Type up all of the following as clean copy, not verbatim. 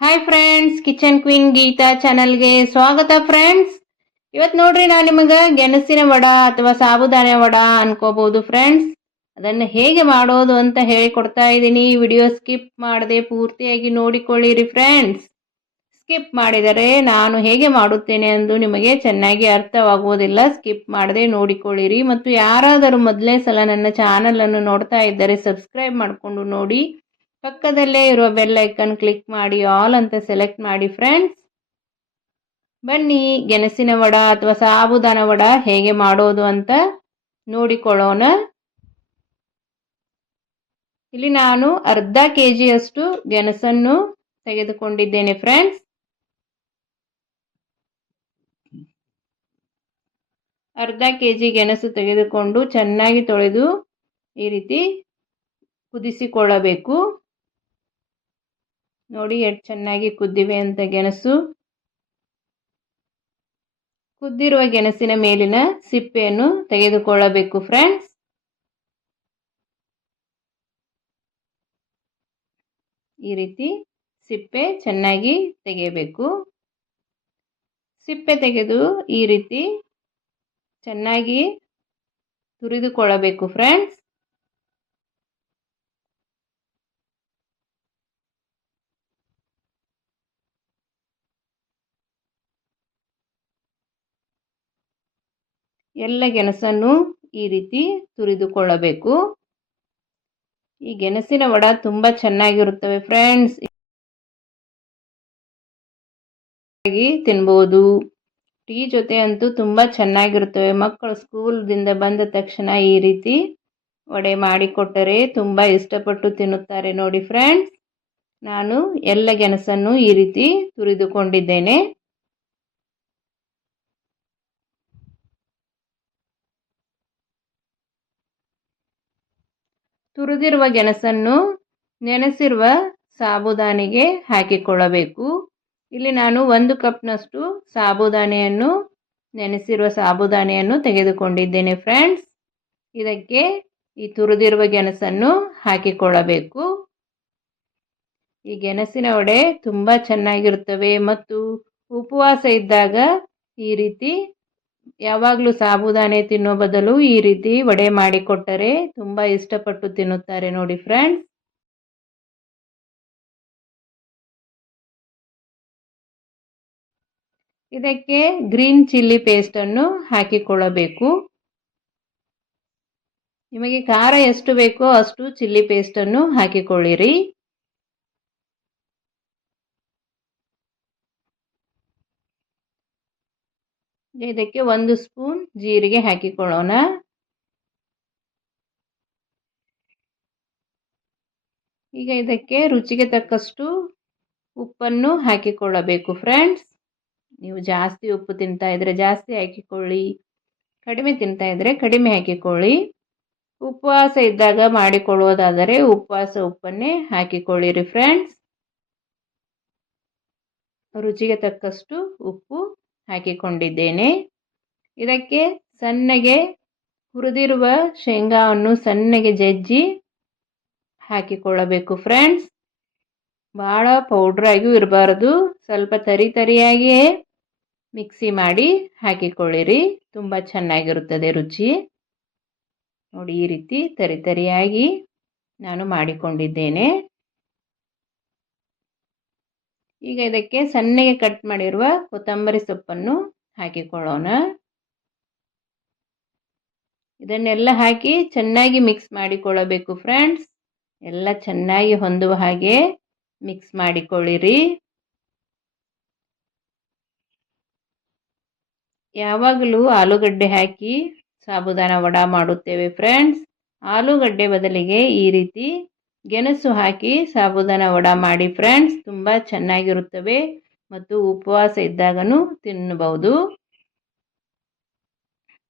Hi friends, kitchen queen Geeta ಚಾನಲ್ಗೆ ಸ್ವಾಗತ friends. ಇವತ್ತು ನೋಡ್ರಿ, ನಾನು ನಿಮಗೆ ಗೆಣಸಿನ ವಡ ಅಥವಾ ಸಾಬುದಾನೆ ವಡ ಅನ್ಕೋಬಹುದು ಫ್ರೆಂಡ್ಸ್. ಅದನ್ನು ಹೇಗೆ ಮಾಡೋದು ಅಂತ ಹೇಳಿಕೊಡ್ತಾ ಇದ್ದೀನಿ. ವಿಡಿಯೋ ಸ್ಕಿಪ್ ಮಾಡದೆ ಪೂರ್ತಿಯಾಗಿ ನೋಡಿಕೊಳ್ಳಿರಿ ಫ್ರೆಂಡ್ಸ್. ಸ್ಕಿಪ್ ಮಾಡಿದರೆ ನಾನು ಹೇಗೆ ಮಾಡುತ್ತೇನೆ ಎಂದು ನಿಮಗೆ ಚೆನ್ನಾಗಿ ಅರ್ಥವಾಗುವುದಿಲ್ಲ. ಸ್ಕಿಪ್ ಮಾಡದೆ ನೋಡಿಕೊಳ್ಳಿರಿ. ಮತ್ತು ಯಾರಾದರೂ ಮೊದಲನೇ ಸಲ ನನ್ನ ಚಾನಲನ್ನು ನೋಡ್ತಾ ಇದ್ದರೆ ಸಬ್ಸ್ಕ್ರೈಬ್ ಮಾಡಿಕೊಂಡು ನೋಡಿ. ಪಕ್ಕದಲ್ಲೇ ಇರುವ ಬೆಲ್ ಐಕನ್ ಕ್ಲಿಕ್ ಮಾಡಿ ಆಲ್ ಅಂತ ಸೆಲೆಕ್ಟ್ ಮಾಡಿ ಫ್ರೆಂಡ್ಸ್. ಬನ್ನಿ ಗೆಣಸಿನ ವಡ ಅಥವಾ ಸಾಬುದಾನ ವಡ ಹೇಗೆ ಮಾಡೋದು ಅಂತ ನೋಡಿಕೊಳ್ಳೋಣ. ಇಲ್ಲಿ ನಾನು ಅರ್ಧ ಕೆಜಿಯಷ್ಟು ಗೆಣಸನ್ನು ತೆಗೆದುಕೊಂಡಿದ್ದೇನೆ ಫ್ರೆಂಡ್ಸ್. ಅರ್ಧ ಕೆಜಿ ಗೆಣಸು ತೆಗೆದುಕೊಂಡು ಚೆನ್ನಾಗಿ ತೊಳೆದು ಈ ರೀತಿ ಕುದಿಸಿಕೊಳ್ಳಬೇಕು. ನೋಡಿ ಎಷ್ಟು ಚೆನ್ನಾಗಿ ಕುದ್ದಿವೆ ಅಂತ ಗೆಣಸು. ಕುದ್ದಿರುವ ಗೆಣಸಿನ ಮೇಲಿನ ಸಿಪ್ಪೆಯನ್ನು ತೆಗೆದುಕೊಳ್ಳಬೇಕು ಫ್ರೆಂಡ್ಸ್. ಈ ರೀತಿ ಸಿಪ್ಪೆ ಚೆನ್ನಾಗಿ ತೆಗೆಯಬೇಕು. ಸಿಪ್ಪೆ ತೆಗೆದು ಈ ರೀತಿ ಚೆನ್ನಾಗಿ ತುರಿದುಕೊಳ್ಳಬೇಕು ಫ್ರೆಂಡ್ಸ್. ಎಲ್ಲ ಗೆಣಸನ್ನು ಈ ರೀತಿ ತುರಿದುಕೊಳ್ಳಬೇಕು. ಈ ಗೆಣಸಿನ ವಡ ತುಂಬ ಚೆನ್ನಾಗಿರುತ್ತವೆ ಫ್ರೆಂಡ್ಸ್. ತಿನ್ಬೋದು. ಟೀ ಜೊತೆ ಅಂತೂ ತುಂಬ ಚೆನ್ನಾಗಿರುತ್ತವೆ. ಮಕ್ಕಳು ಸ್ಕೂಲ್ದಿಂದ ಬಂದ ತಕ್ಷಣ ಈ ರೀತಿ ವಡೆ ಮಾಡಿಕೊಟ್ಟರೆ ತುಂಬ ಇಷ್ಟಪಟ್ಟು ತಿನ್ನುತ್ತಾರೆ ನೋಡಿ ಫ್ರೆಂಡ್ಸ್. ನಾನು ಎಲ್ಲ ಗೆಣಸನ್ನು ಈ ರೀತಿ ತುರಿದುಕೊಂಡಿದ್ದೇನೆ. ತುರಿದಿರುವ ಗೆಣಸನ್ನು ನೆನೆಸಿರುವ ಸಾಬುದಾನಿಗೆ ಹಾಕಿಕೊಳ್ಳಬೇಕು. ಇಲ್ಲಿ ನಾನು 1 ಕಪ್ನಷ್ಟು ಸಾಬುದಾನೆಯನ್ನು ನೆನೆಸಿರುವ ಸಾಬುದಾನೆಯನ್ನು ತೆಗೆದುಕೊಂಡಿದ್ದೇನೆ ಫ್ರೆಂಡ್ಸ್. ಇದಕ್ಕೆ ಈ ತುರಿದಿರುವ ಗೆಣಸನ್ನು ಹಾಕಿಕೊಳ್ಳಬೇಕು. ಈ ಗೆಣಸಿನ ವಡೆ ತುಂಬ ಚೆನ್ನಾಗಿರುತ್ತವೆ. ಮತ್ತು ಉಪವಾಸ ಇದ್ದಾಗ ಈ ರೀತಿ ಯಾವಾಗಲೂ ಸಾಬುದಾನೆ ತಿನ್ನೋ ಬದಲು ಈ ರೀತಿ ವಡೆ ಮಾಡಿಕೊಟ್ಟರೆ ತುಂಬ ಇಷ್ಟಪಟ್ಟು ತಿನ್ನುತ್ತಾರೆ ನೋಡಿ ಫ್ರೆಂಡ್ಸ್. ಇದಕ್ಕೆ ಗ್ರೀನ್ ಚಿಲ್ಲಿ ಪೇಸ್ಟನ್ನು ಹಾಕಿಕೊಳ್ಳಬೇಕು. ನಿಮಗೆ ಖಾರ ಎಷ್ಟು ಬೇಕೋ ಅಷ್ಟು ಚಿಲ್ಲಿ ಪೇಸ್ಟನ್ನು ಹಾಕಿಕೊಳ್ಳಿರಿ. ಇದಕ್ಕೆ 1 ಸ್ಪೂನ್ ಜೀರಿಗೆ ಹಾಕಿಕೊಳ್ಳೋಣ. ಈಗ ಇದಕ್ಕೆ ರುಚಿಗೆ ತಕ್ಕಷ್ಟು ಉಪ್ಪನ್ನು ಹಾಕಿಕೊಳ್ಳಬೇಕು ಫ್ರೆಂಡ್ಸ್. ನೀವು ಜಾಸ್ತಿ ಉಪ್ಪು ತಿಂತಾ ಇದ್ದರೆ ಜಾಸ್ತಿ ಹಾಕಿಕೊಳ್ಳಿ, ಕಡಿಮೆ ತಿಂತಾ ಇದ್ದರೆ ಕಡಿಮೆ ಹಾಕಿಕೊಳ್ಳಿ. ಉಪವಾಸ ಇದ್ದಾಗ ಮಾಡಿಕೊಳ್ಳುವುದಾದರೆ ಉಪವಾಸ ಉಪ್ಪನ್ನೇ ಹಾಕಿಕೊಳ್ಳಿರಿ ಫ್ರೆಂಡ್ಸ್. ರುಚಿಗೆ ತಕ್ಕಷ್ಟು ಉಪ್ಪು ಹಾಕಿಕೊಂಡಿದ್ದೇನೆ. ಇದಕ್ಕೆ ಸಣ್ಣಗೆ ಹುರಿದಿರುವ ಶೇಂಗಾವನ್ನು ಸಣ್ಣಗೆ ಜಜ್ಜಿ ಹಾಕಿಕೊಳ್ಳಬೇಕು ಫ್ರೆಂಡ್ಸ್. ಭಾಳ ಪೌಡ್ರಾಗಿಯೂ ಇರಬಾರ್ದು, ಸ್ವಲ್ಪ ತರಿಯಾಗಿಯೇ ಮಿಕ್ಸಿ ಮಾಡಿ ಹಾಕಿಕೊಳ್ಳಿರಿ. ತುಂಬ ಚೆನ್ನಾಗಿರುತ್ತದೆ ರುಚಿ. ನೋಡಿ ಈ ರೀತಿ ತರಿಯಾಗಿ ನಾನು ಮಾಡಿಕೊಂಡಿದ್ದೇನೆ. ಈಗ ಇದಕ್ಕೆ ಸಣ್ಣಗೆ ಕಟ್ ಮಾಡಿರುವ ಕೊತ್ತಂಬರಿ ಸೊಪ್ಪನ್ನು ಹಾಕಿಕೊಳ್ಳೋಣ. ಇದನ್ನೆಲ್ಲ ಹಾಕಿ ಚೆನ್ನಾಗಿ ಮಿಕ್ಸ್ ಮಾಡಿಕೊಳ್ಳಬೇಕು ಫ್ರೆಂಡ್ಸ್. ಎಲ್ಲ ಚೆನ್ನಾಗಿ ಹೊಂದುವ ಹಾಗೆ ಮಿಕ್ಸ್ ಮಾಡಿಕೊಳ್ಳಿರಿ. ಯಾವಾಗಲೂ ಆಲೂಗಡ್ಡೆ ಹಾಕಿ ಸಾಬುದಾನ ವಡ ಮಾಡುತ್ತೇವೆ ಫ್ರೆಂಡ್ಸ್. ಆಲೂಗಡ್ಡೆ ಬದಲಿಗೆ ಈ ರೀತಿ ಗೆಣಸು ಹಾಕಿ ಸಾಬುದಾನ ವಡ ಮಾಡಿ ಫ್ರೆಂಡ್ಸ್. ತುಂಬ ಚೆನ್ನಾಗಿರುತ್ತವೆ ಮತ್ತು ಉಪವಾಸ ಇದ್ದಾಗನೂ ತಿನ್ನಬಹುದು.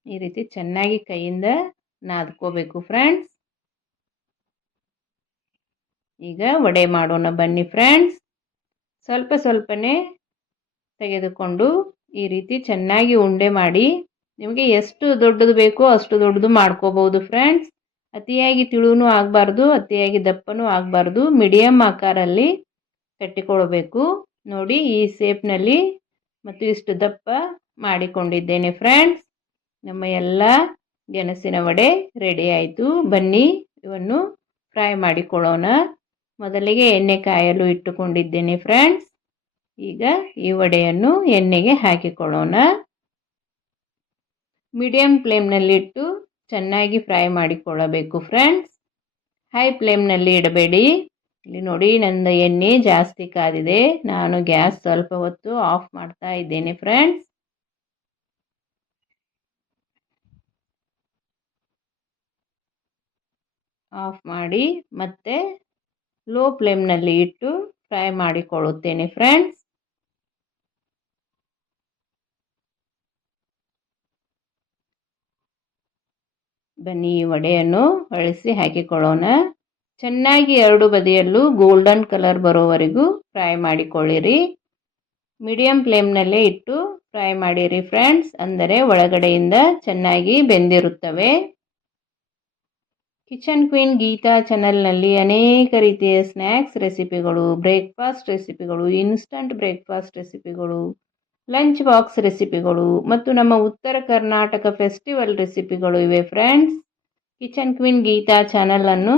ಈ ರೀತಿ ಚೆನ್ನಾಗಿ ಕೈಯಿಂದ ನಾದ್ಕೋಬೇಕು ಫ್ರೆಂಡ್ಸ್. ಈಗ ವಡೆ ಮಾಡೋಣ ಬನ್ನಿ ಫ್ರೆಂಡ್ಸ್. ಸ್ವಲ್ಪನೇ ತೆಗೆದುಕೊಂಡು ಈ ರೀತಿ ಚೆನ್ನಾಗಿ ಉಂಡೆ ಮಾಡಿ, ನಿಮಗೆ ಎಷ್ಟು ದೊಡ್ಡದು ಬೇಕೋ ಅಷ್ಟು ದೊಡ್ಡದು ಮಾಡ್ಕೋಬಹುದು ಫ್ರೆಂಡ್ಸ್. ಅತಿಯಾಗಿ ತಿಳುನೂ ಆಗಬಾರ್ದು, ಅತಿಯಾಗಿ ದಪ್ಪನೂ ಆಗಬಾರ್ದು. ಮೀಡಿಯಮ್ ಆಕಾರಲ್ಲಿ ಕಟ್ಟಿಕೊಳ್ಬೇಕು. ನೋಡಿ ಈ ಶೇಪ್ನಲ್ಲಿ ಮತ್ತು ಇಷ್ಟು ದಪ್ಪ ಮಾಡಿಕೊಂಡಿದ್ದೇನೆ ಫ್ರೆಂಡ್ಸ್. ನಮ್ಮ ಎಲ್ಲ ಗೆಣಸಿನ ವಡೆ ರೆಡಿ ಆಯಿತು. ಬನ್ನಿ ಇವನ್ನು ಫ್ರೈ ಮಾಡಿಕೊಳ್ಳೋಣ. ಮೊದಲಿಗೆ ಎಣ್ಣೆ ಕಾಯಲು ಇಟ್ಟುಕೊಂಡಿದ್ದೇನೆ ಫ್ರೆಂಡ್ಸ್. ಈಗ ಈ ವಡೆಯನ್ನು ಎಣ್ಣೆಗೆ ಹಾಕಿಕೊಳ್ಳೋಣ. ಮೀಡಿಯಂ ಫ್ಲೇಮ್ನಲ್ಲಿಟ್ಟು ಚೆನ್ನಾಗಿ ಫ್ರೈ ಮಾಡಿಕೊಳ್ಳಬೇಕು ಫ್ರೆಂಡ್ಸ್. ಹೈ ಫ್ಲೇಮ್ನಲ್ಲಿ ಇಡಬೇಡಿ. ಇಲ್ಲಿ ನೋಡಿ ನನ್ನ ಎಣ್ಣೆ ಜಾಸ್ತಿ ಕಾದಿದೆ. ನಾನು ಗ್ಯಾಸ್ ಸ್ವಲ್ಪ ಹೊತ್ತು ಆಫ್ ಮಾಡ್ತಾ ಇದ್ದೇನೆ ಫ್ರೆಂಡ್ಸ್. ಆಫ್ ಮಾಡಿ ಮತ್ತೆ ಲೋ ಫ್ಲೇಮ್ನಲ್ಲಿ ಇಟ್ಟು ಫ್ರೈ ಮಾಡಿಕೊಳ್ಳುತ್ತೇನೆ ಫ್ರೆಂಡ್ಸ್. ಬನ್ನಿ ಈ ವಡೆಯನ್ನು ಅಳಿಸಿ ಹಾಕಿಕೊಳ್ಳೋಣ. ಚೆನ್ನಾಗಿ ಎರಡು ಬದಿಯಲ್ಲೂ ಗೋಲ್ಡನ್ ಕಲರ್ ಬರೋವರೆಗೂ ಫ್ರೈ ಮಾಡಿಕೊಳ್ಳಿರಿ. ಮೀಡಿಯಂ ಫ್ಲೇಮ್ನಲ್ಲೇ ಇಟ್ಟು ಫ್ರೈ ಮಾಡಿರಿ ಫ್ರೆಂಡ್ಸ್, ಅಂದರೆ ಒಳಗಡೆಯಿಂದ ಚೆನ್ನಾಗಿ ಬೆಂದಿರುತ್ತವೆ. ಕಿಚನ್ ಕ್ವೀನ್ ಗೀತಾ ಚಾನಲ್ನಲ್ಲಿ ಅನೇಕ ರೀತಿಯ ಸ್ನ್ಯಾಕ್ಸ್ ರೆಸಿಪಿಗಳು, ಬ್ರೇಕ್ಫಾಸ್ಟ್ ರೆಸಿಪಿಗಳು, ಇನ್ಸ್ಟಂಟ್ ಬ್ರೇಕ್ಫಾಸ್ಟ್ ರೆಸಿಪಿಗಳು, ಲಂಚ್ ಬಾಕ್ಸ್ ರೆಸಿಪಿಗಳು ಮತ್ತು ನಮ್ಮ ಉತ್ತರ ಕರ್ನಾಟಕ ಫೆಸ್ಟಿವಲ್ ರೆಸಿಪಿಗಳು ಇವೆ ಫ್ರೆಂಡ್ಸ್. ಕಿಚನ್ ಕ್ವೀನ್ ಗೀತಾ ಚಾನಲನ್ನು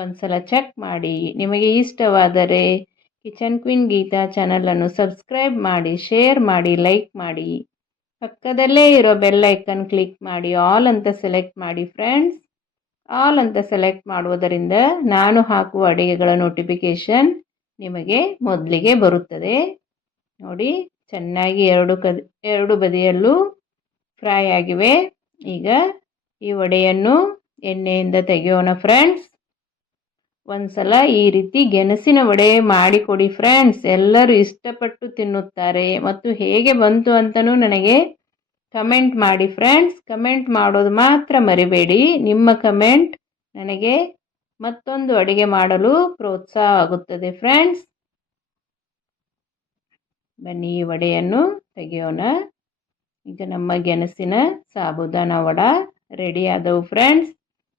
ಒಂದ್ಸಲ ಚೆಕ್ ಮಾಡಿ. ನಿಮಗೆ ಇಷ್ಟವಾದರೆ ಕಿಚನ್ ಕ್ವೀನ್ ಗೀತಾ ಚಾನಲನ್ನು ಸಬ್ಸ್ಕ್ರೈಬ್ ಮಾಡಿ, ಶೇರ್ ಮಾಡಿ, ಲೈಕ್ ಮಾಡಿ. ಪಕ್ಕದಲ್ಲೇ ಇರೋ ಬೆಲ್ ಐಕನ್ ಕ್ಲಿಕ್ ಮಾಡಿ ಆಲ್ ಅಂತ ಸೆಲೆಕ್ಟ್ ಮಾಡಿ ಫ್ರೆಂಡ್ಸ್. ಆಲ್ ಅಂತ ಸೆಲೆಕ್ಟ್ ಮಾಡುವುದರಿಂದ ನಾನು ಹಾಕುವ ಅಡುಗೆಗಳ ನೋಟಿಫಿಕೇಷನ್ ನಿಮಗೆ ಮೊದಲಿಗೆ ಬರುತ್ತದೆ. ನೋಡಿ ಚೆನ್ನಾಗಿ ಎರಡು ಬದಿಯಲ್ಲೂ ಫ್ರೈ ಆಗಿವೆ. ಈಗ ಈ ವಡೆಯನ್ನು ಎಣ್ಣೆಯಿಂದ ತೆಗೆಯೋಣ ಫ್ರೆಂಡ್ಸ್. ಒಂದ್ಸಲ ಈ ರೀತಿ ಗೆಣಸಿನ ವಡೆ ಮಾಡಿಕೊಡಿ ಫ್ರೆಂಡ್ಸ್. ಎಲ್ಲರೂ ಇಷ್ಟಪಟ್ಟು ತಿನ್ನುತ್ತಾರೆ ಮತ್ತು ಹೇಗೆ ಬಂತು ಅಂತಲೂ ನನಗೆ ಕಮೆಂಟ್ ಮಾಡಿ ಫ್ರೆಂಡ್ಸ್. ಕಮೆಂಟ್ ಮಾಡೋದು ಮಾತ್ರ ಮರಿಬೇಡಿ. ನಿಮ್ಮ ಕಮೆಂಟ್ ನನಗೆ ಮತ್ತೊಂದು ಅಡುಗೆ ಮಾಡಲು ಪ್ರೋತ್ಸಾಹ ಆಗುತ್ತದೆ ಫ್ರೆಂಡ್ಸ್. ಬನ್ನಿ ಈ ವಡೆಯನ್ನು ತೆಗೆಯೋಣ. ಈಗ ನಮ್ಮ ಗೆಣಸಿನ ಸಾಬುದಾನ ವಡ ರೆಡಿ ಆದವು ಫ್ರೆಂಡ್ಸ್.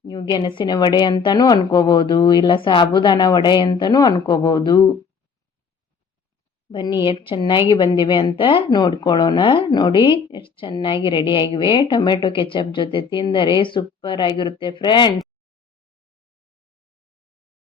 ನೀವು ಗೆಣಸಿನ ವಡೆ ಅಂತಲೂ ಅನ್ಕೋಬೋದು, ಇಲ್ಲ ಸಾಬುದಾನ ವಡೆ ಅಂತಲೂ ಅನ್ಕೋಬೋದು. ಬನ್ನಿ ಎಷ್ಟು ಚೆನ್ನಾಗಿ ಬಂದಿವೆ ಅಂತ ನೋಡ್ಕೊಳ್ಳೋಣ. ನೋಡಿ ಎಷ್ಟು ಚೆನ್ನಾಗಿ ರೆಡಿಯಾಗಿವೆ. ಟೊಮೆಟೊ ಕೆಚಪ್ ಜೊತೆ ತಿಂದರೆ ಸೂಪರ್ ಆಗಿರುತ್ತೆ ಫ್ರೆಂಡ್ಸ್.